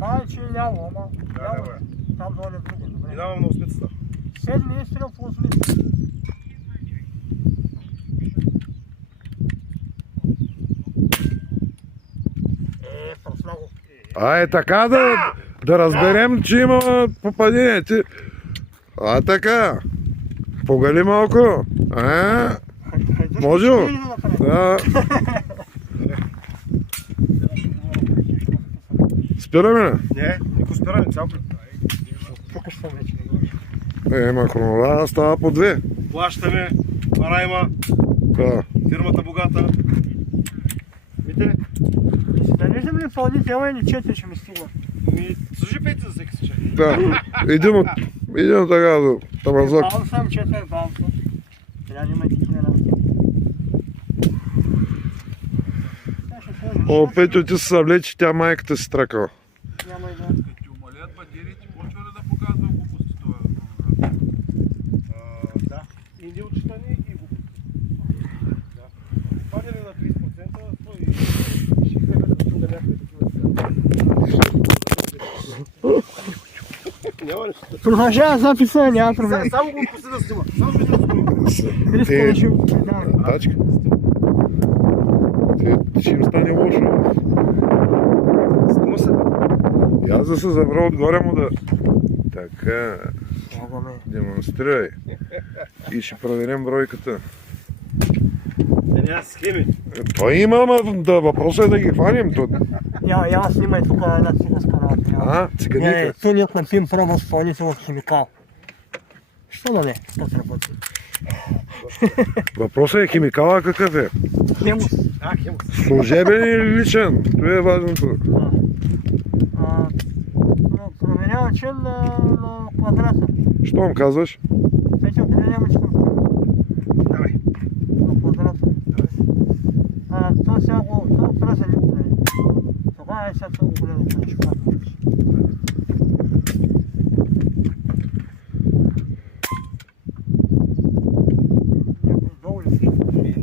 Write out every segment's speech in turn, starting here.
Майче ляво, ама ляво е. Там долу е друго, добре. Минавам на осмицата. Седми изстрел по осмица. Просна го. Така да разберем, че има попадение. Така. Погали малко. Може ли? Да. Спираме ли? Не, никой спираме, цял път. Тук ще вече не говориш. Ма хронолада става по 2. Плащаме, пара има, Да. фирмата богата. Видите? Да не виждам ли изпълнител или 4 ще ми стигна? Служи 5 за всеки случай. Да. Идем така до Тамазок. Баунсам, 4 баунса. Трябва да има и такива работи. О, Петю, ти се съвлече, тя майката си тракала. Няма и да. Като ти умалят батериите, почва ли да показва глупости това хронограф? Да. И не отчитане и го. Да. Падали на 30%, той ще гледат да сум да някакви такива. Няма нещо. Продължава записа, няма проблем. Само го пусти да снима. Само го да снима. Риско ще го предавам. Тачка. Ще им стане лошо. Снима се. И аз да се забра отгоре му да... Така, Много ме. демонстрирай. И ще проверим бройката. Няма схеми. Той има, ама да, въпросът е да ги хванем. Я снимай тук една циганска работа. Циганика. Ту ние напим проба с изпълнител от химикал. Що да не? Що се работи? Въпросът е химикала какъв е? Хемус. Хемус. Служебен или личен? Това е важното. Проверява член на квадрата. Що му казваш? Вече определяме член. Давай. На квадрата. То сега го трябва да го гледа. Тогава е сега това го гледа. Ще кажа. Някой долу ли?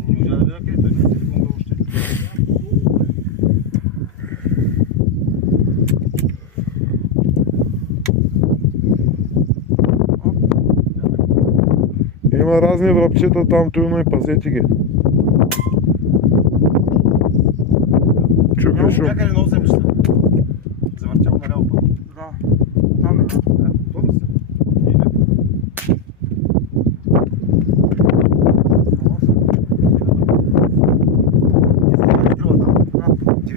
Не можа да видя къде той не телефон да още. Има разни връбчета там, туйно и пазете ги. Чукаш. Някъде на 8 часа. Завъртял на ляво път. Да. Там е.